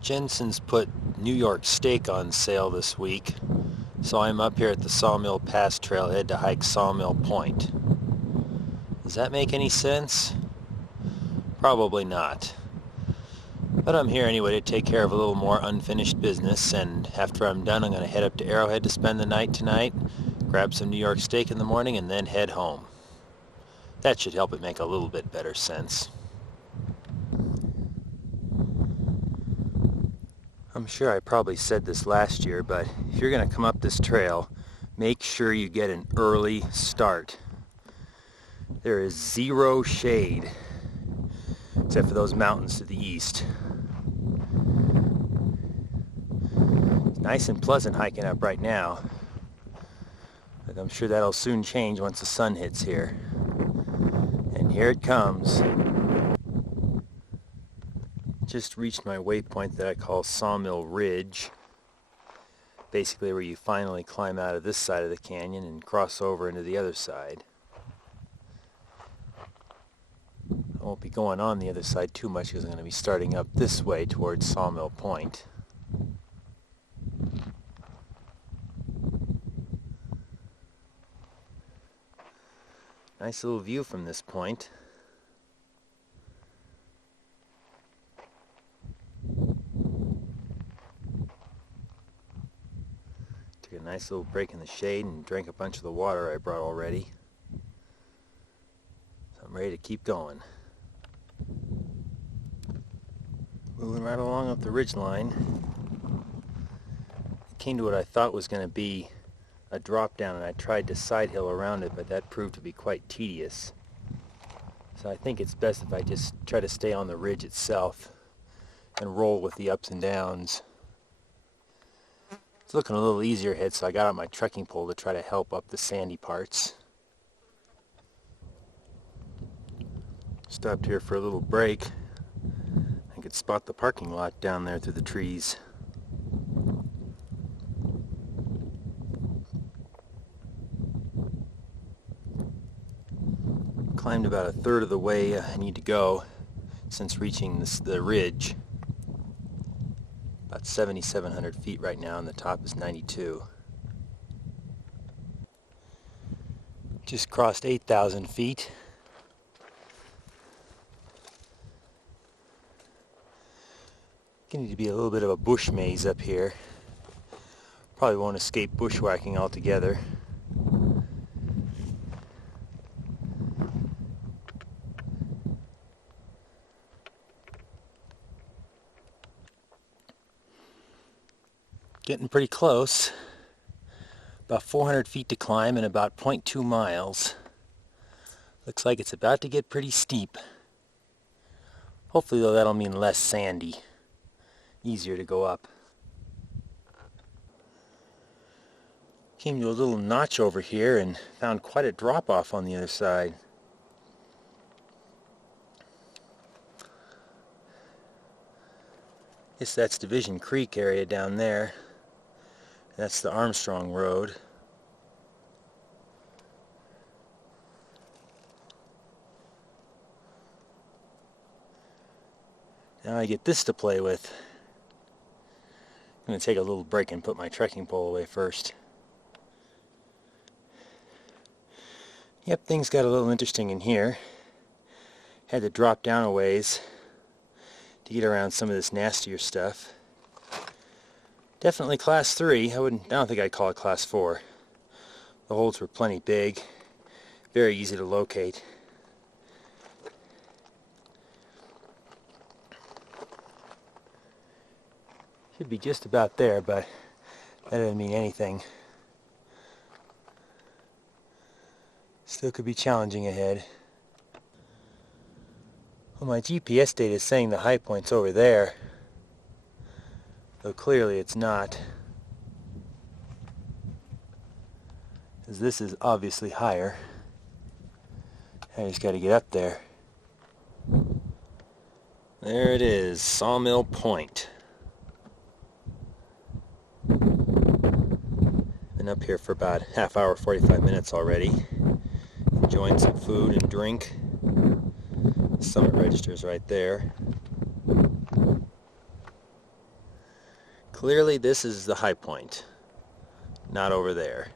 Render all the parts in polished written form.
Jensen's put New York steak on sale this week, so I'm up here at the Sawmill Pass trailhead to hike Sawmill Point. Does that make any sense? Probably not. But I'm here anyway to take care of a little more unfinished business, and after I'm done I'm going to head up to Arrowhead to spend the night tonight, grab some New York steak in the morning, and then head home. That should help it make a little bit better sense. I'm sure I probably said this last year, but if you're going to come up this trail, make sure you get an early start. There is zero shade, except for those mountains to the east. It's nice and pleasant hiking up right now, but I'm sure that'll soon change once the sun hits here. And here it comes. Just reached my waypoint that I call Sawmill Ridge, basically where you finally climb out of this side of the canyon and cross over into the other side. I won't be going on the other side too much because I'm going to be starting up this way towards Sawmill Point. Nice little view from this point. Took a nice little break in the shade and drank a bunch of the water I brought already. So I'm ready to keep going. Moving right along up the ridge line. It came to what I thought was going to be a drop down, and I tried to side hill around it, but that proved to be quite tedious. So I think it's best if I just try to stay on the ridge itself and roll with the ups and downs. It's looking a little easier ahead, so I got out my trekking pole to try to help up the sandy parts. Stopped here for a little break. I could spot the parking lot down there through the trees. Climbed about a third of the way I need to go since reaching the ridge. About 7,700 feet right now, and the top is 92. Just crossed 8,000 feet. Going to be a little bit of a bush maze up here. Probably won't escape bushwhacking altogether. Getting pretty close. About 400 feet to climb and about 0.2 miles. Looks like it's about to get pretty steep. Hopefully though that'll mean less sandy. Easier to go up. Came to a little notch over here and found quite a drop off on the other side. Guess that's Division Creek area down there. That's the Armstrong Road. Now I get this to play with. I'm going to take a little break and put my trekking pole away first. Yep, things got a little interesting in here. Had to drop down a ways to get around some of this nastier stuff. Definitely class 3. I don't think I'd call it class 4. The holes were plenty big, very easy to locate. Should be just about there, but that doesn't mean anything. Still could be challenging ahead. Well, my GPS data is saying the high point's over there, though clearly it's not, because this is obviously higher. I just got to get up there. There it is, Sawmill Point. Been up here for about half hour, 45 minutes already. Enjoying some food and drink. The summit register's right there. Clearly this is the high point, not over there.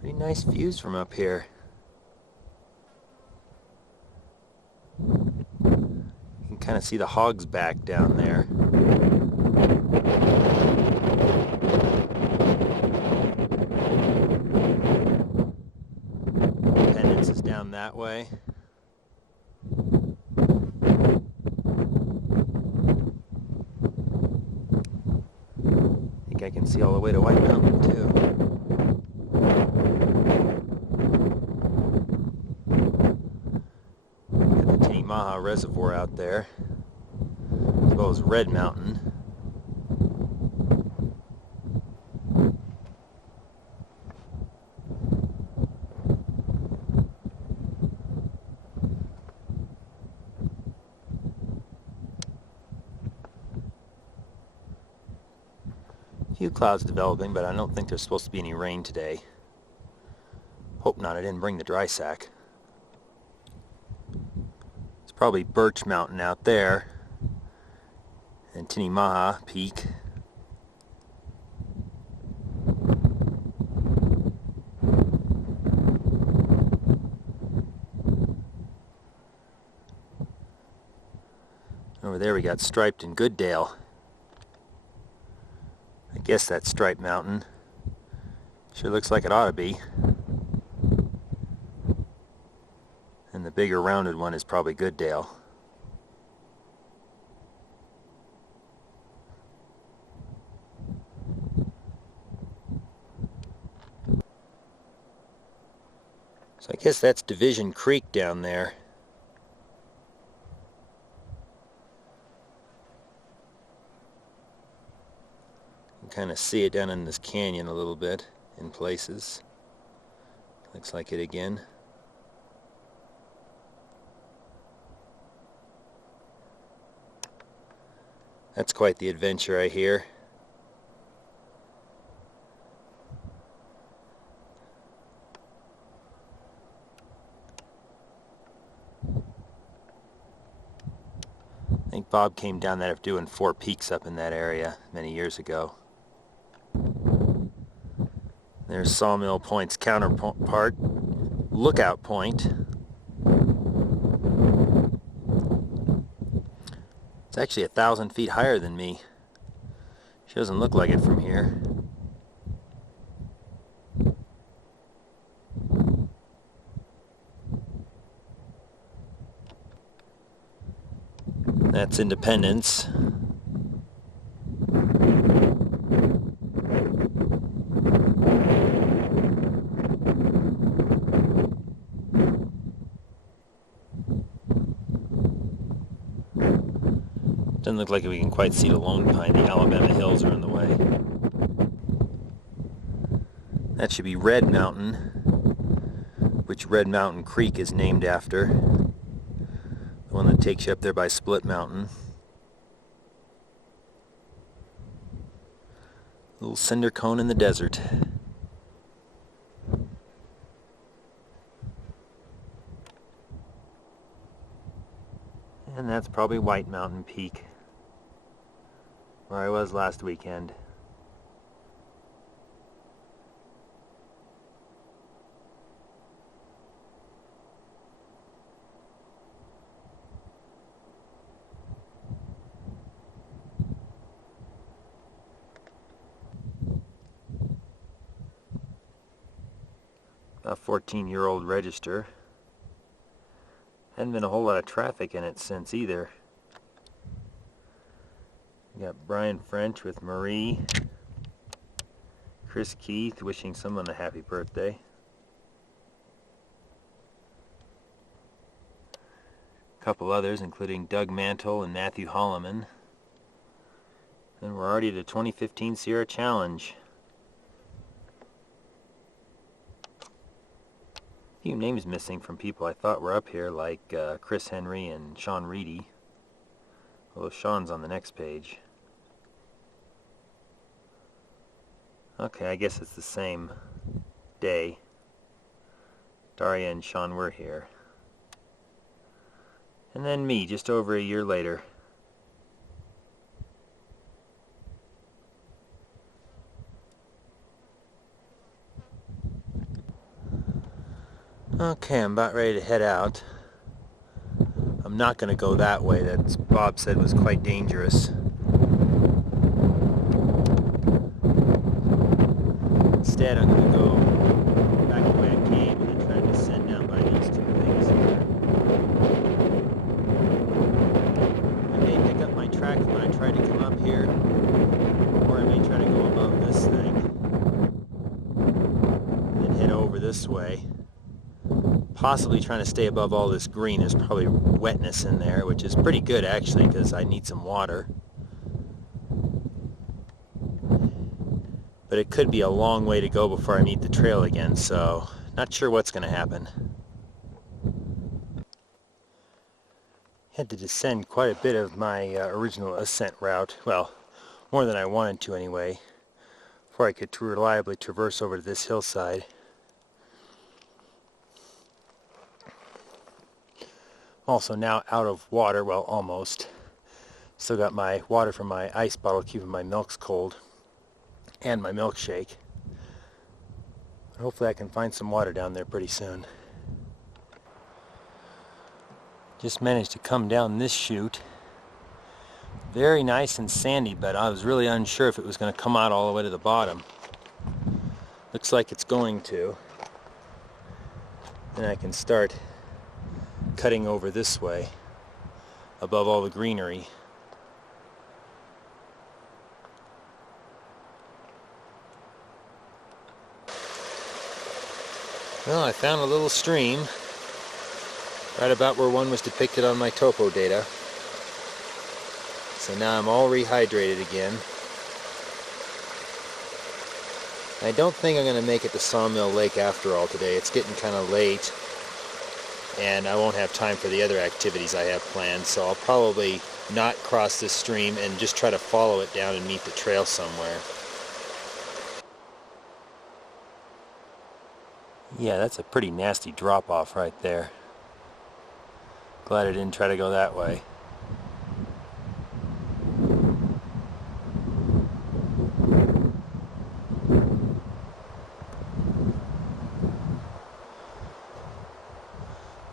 Pretty nice views from up here. You can kind of see the hog's back down there. Independence is down that way. I think I can see all the way to White Mountain too. Got the Tinemaha Reservoir out there, as well as Red Mountain. A few clouds developing, but I don't think there's supposed to be any rain today. Hope not, I didn't bring the dry sack. It's probably Birch Mountain out there, and Tinemaha Peak. Over there we got Striped and Gooddale. I guess that's Stripe Mountain. Sure looks like it ought to be. And the bigger rounded one is probably Gooddale. So I guess that's Division Creek down there. Kind of see it down in this canyon a little bit in places. Looks like it again. That's quite the adventure, I hear. I think Bob came down that after doing 4 peaks up in that area many years ago. There's Sawmill Point's counterpart, Lookout Point. It's actually 1,000 feet higher than me. She doesn't look like it from here. That's Independence. Doesn't look like we can quite see the Lone Pine. The Alabama hills are in the way. That should be Red Mountain, which Red Mountain Creek is named after. The one that takes you up there by Split Mountain. Little cinder cone in the desert. And that's probably White Mountain Peak, where I was last weekend. A 14-year-old register. Hadn't been a whole lot of traffic in it since either. We got Brian French with Marie. Chris Keith wishing someone a happy birthday. A couple others, including Doug Mantle and Matthew Holloman. And we're already at the 2015 Sierra Challenge. A few names missing from people I thought were up here, like Chris Henry and Sean Reedy. Although Sean's on the next page. Okay, I guess it's the same day. Daria and Sean were here. And then me, just over a year later. Okay, I'm about ready to head out. I'm not going to go that way. That Bob said was quite dangerous. Instead, I'm going to go back the way I came and then try to descend down by these two things here. I may pick up my track when I try to come up here, or I may try to go above this thing and then head over this way. Possibly trying to stay above all this green. There's probably wetness in there, which is pretty good actually because I need some water. But it could be a long way to go before I meet the trail again, so not sure what's going to happen. Had to descend quite a bit of my original ascent route, well, more than I wanted to anyway, before I could reliably traverse over to this hillside. Also now out of water, well, almost. Still got my water from my ice bottle keeping my milks cold, and my milkshake. Hopefully I can find some water down there pretty soon. Just managed to come down this chute. Very nice and sandy, but I was really unsure if it was going to come out all the way to the bottom. Looks like it's going to. Then I can start cutting over this way, above all the greenery. Well, I found a little stream right about where one was depicted on my topo data. So now I'm all rehydrated again. I don't think I'm going to make it to Sawmill Lake after all today. It's getting kind of late, and I won't have time for the other activities I have planned, so I'll probably not cross this stream and just try to follow it down and meet the trail somewhere. Yeah, that's a pretty nasty drop-off right there. Glad I didn't try to go that way.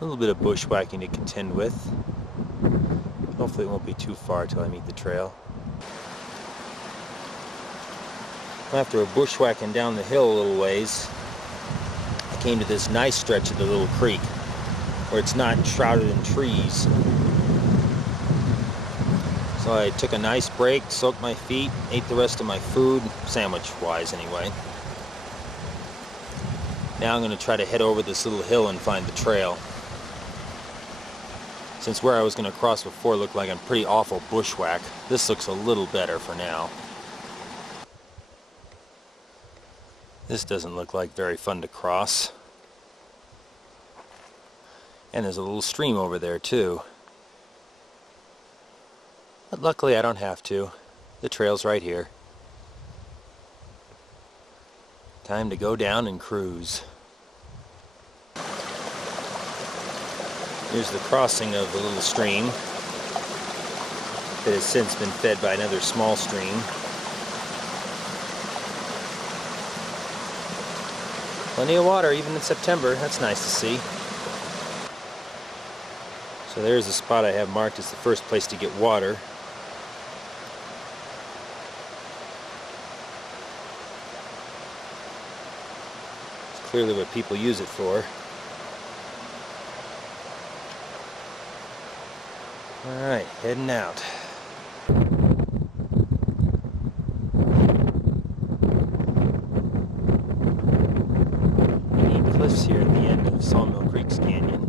A little bit of bushwhacking to contend with. Hopefully it won't be too far till I meet the trail. After a bushwhacking down the hill a little ways, I came to this nice stretch of the little creek where it's not shrouded in trees. So I took a nice break, soaked my feet, ate the rest of my food, sandwich-wise anyway. Now I'm going to try to head over this little hill and find the trail. Since where I was going to cross before looked like a pretty awful bushwhack, this looks a little better for now. This doesn't look like very fun to cross. And there's a little stream over there too. But luckily I don't have to. The trail's right here. Time to go down and cruise. Here's the crossing of the little stream that has since been fed by another small stream. Plenty of water even in September. That's nice to see. So there's the spot I have marked as the first place to get water. It's clearly what people use it for. Alright, heading out. Neat cliffs here at the end of Sawmill Creek's canyon.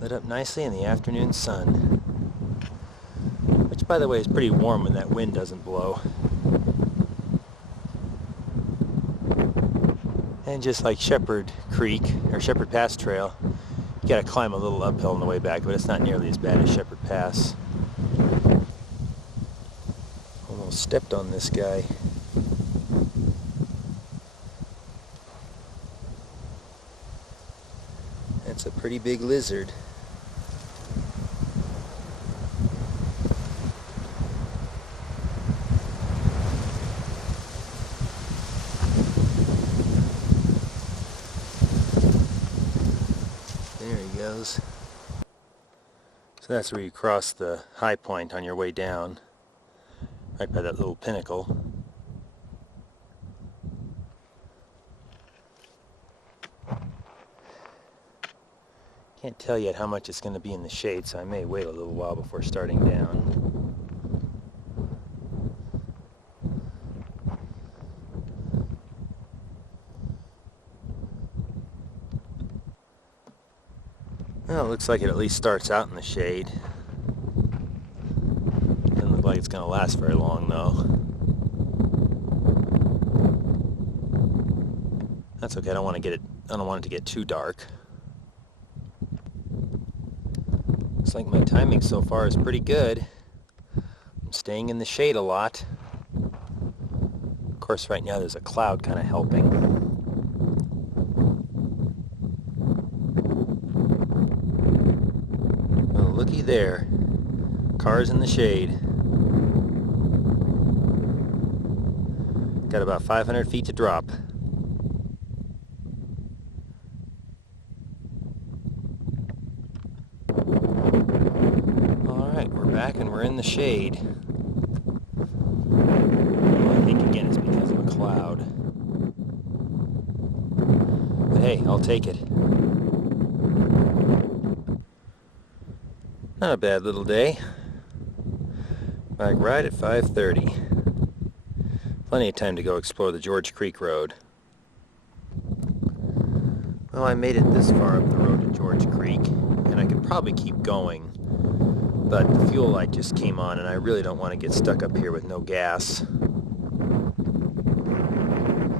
Lit up nicely in the afternoon sun. Which, by the way, is pretty warm when that wind doesn't blow. And just like Shepherd Creek, or Shepherd Pass Trail, you gotta climb a little uphill on the way back, but it's not nearly as bad as Shepherd Pass. Almost stepped on this guy. That's a pretty big lizard. There he goes. So that's where you cross the high point on your way down, right by that little pinnacle. Can't tell yet how much it's going to be in the shade, so I may wait a little while before starting down. Well, it looks like it at least starts out in the shade. Doesn't look like it's going to last very long, though. That's okay. I don't want it to get too dark. Looks like my timing so far is pretty good. I'm staying in the shade a lot. Of course, right now there's a cloud kind of helping. Well, looky there. Cars in the shade. Got about 500 feet to drop. Alright, we're back and we're in the shade. Well, I think again it's because of a cloud. But hey, I'll take it. Not a bad little day. Back right at 5:30. Plenty of time to go explore the George Creek Road. Well, I made it this far up the road to George Creek, and I could probably keep going, but the fuel light just came on, and I really don't want to get stuck up here with no gas.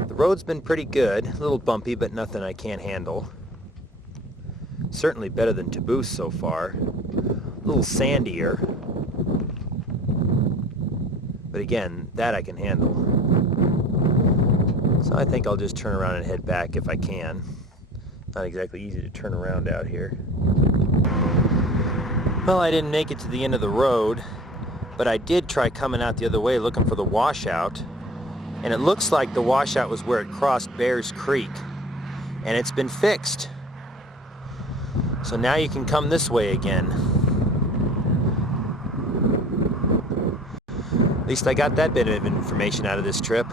The road's been pretty good, a little bumpy, but nothing I can't handle. Certainly better than Taboose so far. A little sandier, but again, that I can handle. So I think I'll just turn around and head back if I can. Not exactly easy to turn around out here. Well, I didn't make it to the end of the road, but I did try coming out the other way looking for the washout, and it looks like the washout was where it crossed Bears Creek, and it's been fixed. So now you can come this way again. At least I got that bit of information out of this trip.